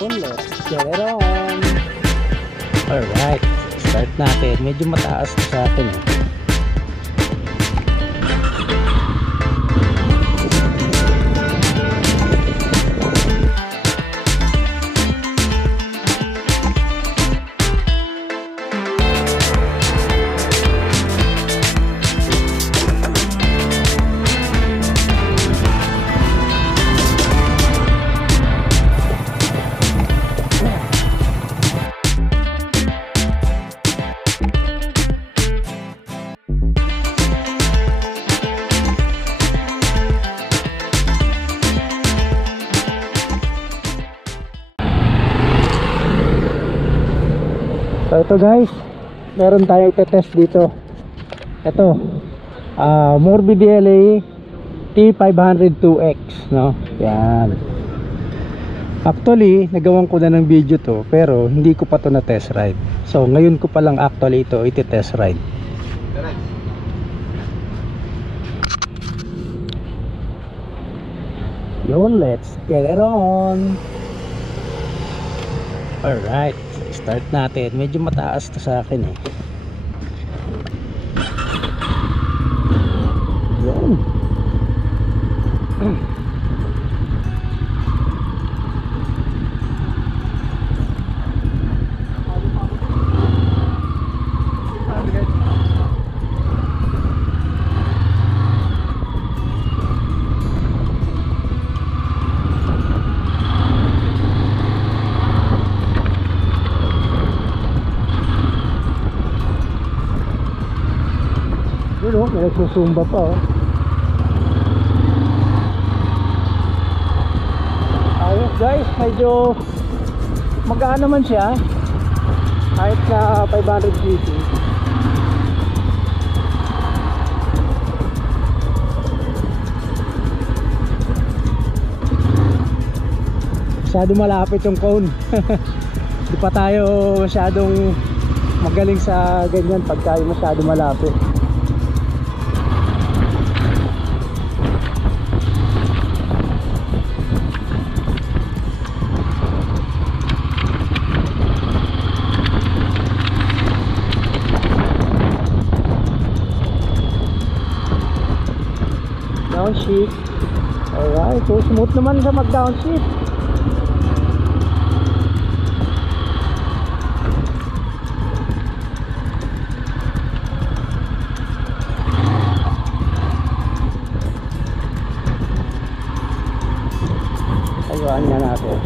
Let's get it on. Alright, start natin. Medyo mataas sa akin eh. So ito guys, meron tayong test dito. Ito Morbidelli T502X, no? Yan. Actually, nagawan ko na ng video to, pero hindi ko pa to na test ride. So ngayon ko pa lang actually ito iti-test ride. Yun, let's get it on. Alright, start natin. Medyo mataas to sa akin eh. Yun. Yun o, may nagsusumba pa o. Ayos guys, medyo magaan naman siya kahit sa 500cc. Masyado malapit yung cone. Di pa tayo masyadong magaling sa ganyan pag tayo masyado malapit. Downshift. Alright, so smooth naman sa mag-downshift. Ayuan nga natin.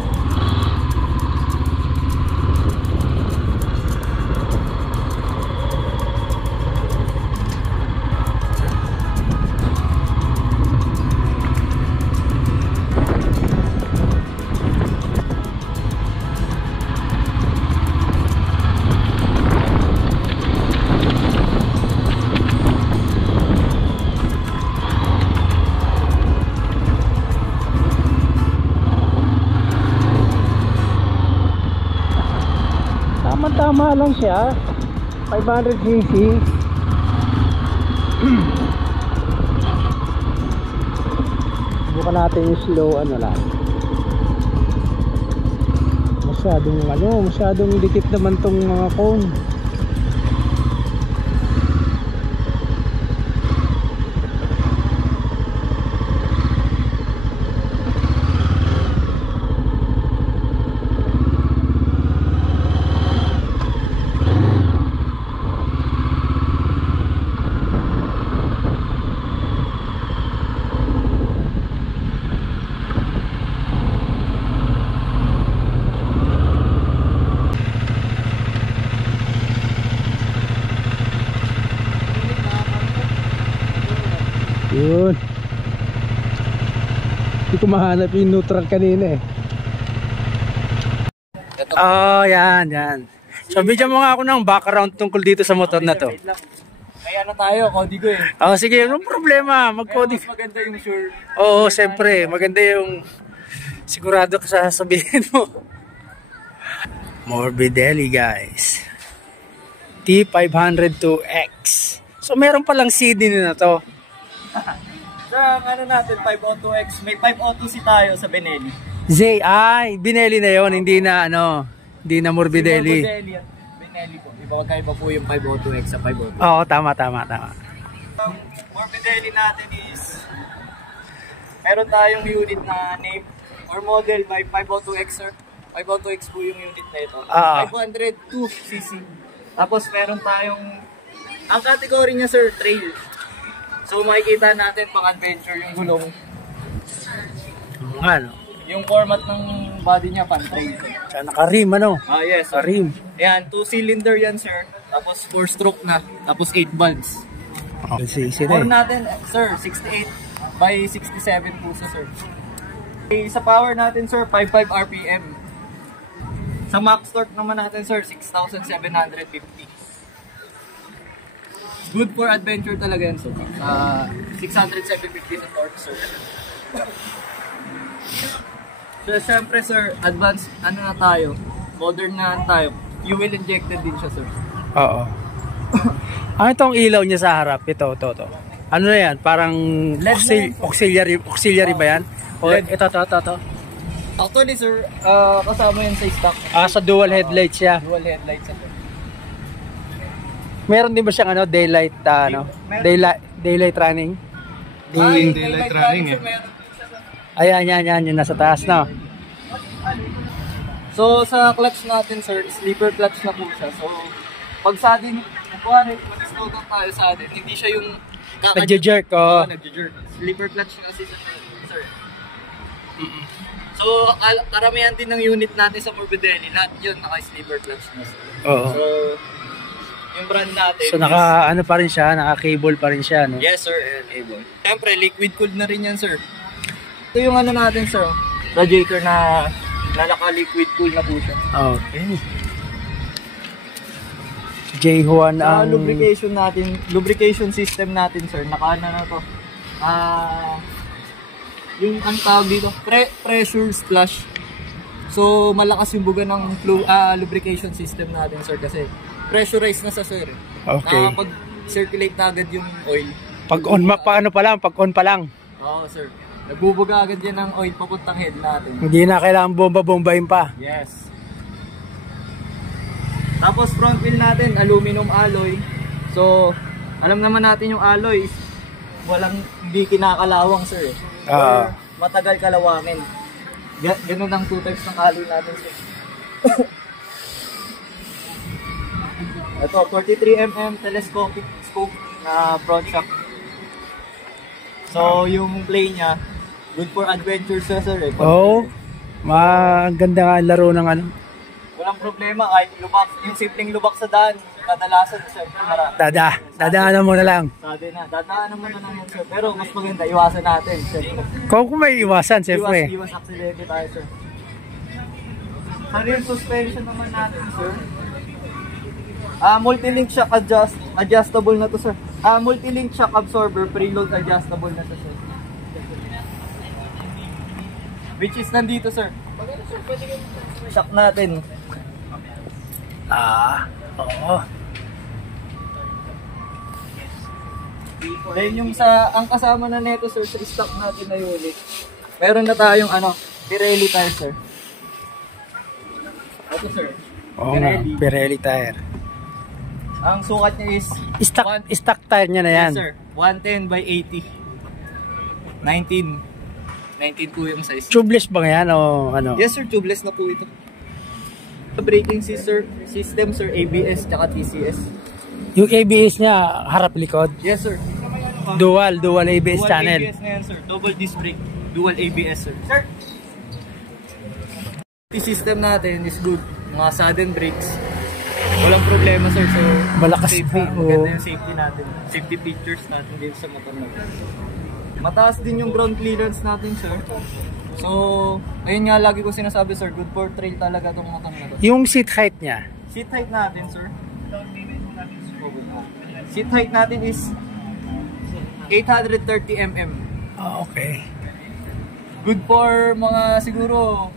Tama lang siya, 500cc. Bukan natin yung slow ano lang. Masyadong dikit naman tong mga cone. Yun. Hindi ko mahanap yung neutral kanina eh. Oh, yan. So, bigyan mo nga ako ng background tungkol dito sa motor na to. Kaya na tayo, Codigo eh. Oh, sige, anong problema? Mag-Codigo. Maganda yung sure. Oo, siyempre. Maganda yung sigurado ka sa sasabihin mo. Morbidelli guys. T502X. So, meron palang CD na to. Sa ano natin, 502X, may 502C tayo sa Benelli. Binelli na yon, hindi na hindi na Morbidelli. Morbidelli at Benelli po. Iba magkaiba po yung 502X sa 502. Oo, tama. Ang Morbidelli natin is meron tayong unit na name or model by 502X, sir. 502X po yung unit na ito. 502cc. Tapos meron tayong, ang category niya, sir, trail. So makikita natin pang adventure yung gulong. Ano? Yung format ng body niya pan trail. Sa naka-rim, Yes, sir. Naka-rim. Ayan, 2-cylinder yan, sir. Tapos 4-stroke na. Tapos 8 valves. Okay, Power natin, sir, 68 by 67 po sir. Okay, sa power natin, sir, 55 RPM. Sa max torque naman natin, sir, 6,750. Good for adventure talaga yan, sir. 600-750 na torque, sir. So, syempre, sir, advanced, na tayo. Modern na tayo. Fuel injected din siya, sir. Oo. Ano itong ilaw niya sa harap? Ito. Ano na yan? Parang auxiliary ba yan? O, ito. Actually, sir, kasama yan sa stock. Sa dual headlights siya. Dual headlights, sir. Meron din ba siyang daylight, daylight running? Daylight running, eh. Ayan, yung nasa taas, no? So, sa clutch natin, sir, sleeper clutch na po siya. So, pag sa atin, mag-slow down tayo sa atin, hindi siya yung nagje-jerk, nagje-jerk. Sleeper clutch na kasi siya, sir. So, karamihan din ng unit natin sa Morbidelli, lahat yun naka-sleeper clutch na, sir. Oo. So, yung brand natin. So, pa rin siya, naka-cable pa rin siya, no? Yes, sir, cable. Siyempre, liquid cooled na rin yan, sir. Ito yung natin, sir, radiator na naka-liquid cool na po siya. Okay. J1 ang lubrication system natin, sir, na to. Yung ang tawag dito, pressure splash. So malakas yung buga ng lubrication system natin, sir, kasi pressurized na sa, sir. Okay. Nakapag-circulate na agad yung oil. Pag on pa lang. Oo, sir. Nagbubuga agad yan ng oil papuntang head natin. Hindi na kailangan bomba-bombahin pa. Yes. Tapos front wheel natin, aluminum alloy. So, alam naman natin yung alloy, hindi kinakalawang, sir. Or matagal kalawangin. Ganun ang 2 types ng alloy natin, sir. Ito, 43mm telescopic scope na front shock. So, yung play niya, good for adventure, sir. Maganda nga laro ng Walang problema, kahit lubak, yung simpleng lubak sa daan, kadalasan, sir, dadaanan mo na lang. Dadaanan mo na lang yan, sir. Pero mas maganda, iwasan natin, sir. Kung may iwasan, siyempre. Iwas accidente tayo, sir. Sa rear suspension naman natin, sir. Multi-link shock adjustable na to, sir. Multi-link shock absorber, preload adjustable na to, sir. Which is nandito, sir. Shock natin. Oo. Then yung ang kasama na neto, sir, sa stock natin na unit. Meron na tayong Pirelli tire, sir. Ito, sir. Pirelli tire. Ang sukat niya is stock tire niya na yan. Yes, sir. 110 by 80. 19 po yung size. Tubeless ba yan o ano? Yes, sir, tubeless na po ito. Braking system, sir, ABS tsaka TCS. Yung ABS niya harap likod? Yes, sir. Dual ABS channel. Dual ABS na yan, sir. Double disc brake. Dual ABS, sir. System natin is good. Mga sudden brakes. Walang problema, sir. So, malakas safety. Maganda yung safety natin. Safety features natin dito sa motor natin. Mataas din yung ground clearance natin, sir. So, ayun nga lagi ko sinasabi, sir. Good for trail talaga itong motor na to. Yung seat height niya? Seat height natin, sir. Seat height natin is 830 mm. Okay. Good for mga siguro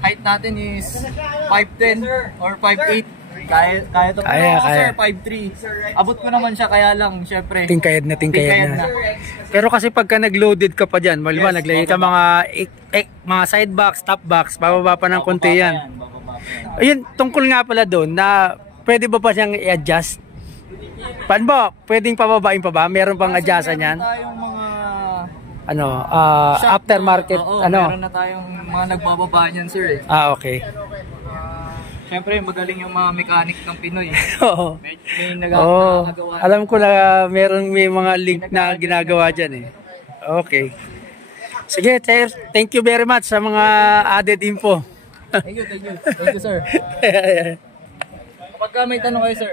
height natin is 5'10 or 5'8. Kaya to. Kaya, Pero, kaya. sir, 5'3". Abot ko naman siya, kaya lang, syempre. Tingkayad na. Pero kasi pagka nag-loaded ka pa dyan, malima, Yes, naglagay ka mga side box, top box, bababa pa ng konti yan. Bababa pa yan. Ayun, tungkol nga pala doon na pwede ba siyang i-adjust? Paano ba? Pwedeng pababain pa ba? Meron pang adjustan yan? Meron tayong mga shop aftermarket, oo, meron na tayong mga nagbababa niyan, sir. Okay. Siyempre, magaling yung mga mechanic ng Pinoy. Oo. May Oh, nagagawa. alam ko na may mga link na ginagawa dyan eh. Okay. Sige, sir. Thank you very much sa mga added info. Thank you, sir. Kapag may tanong kayo, sir.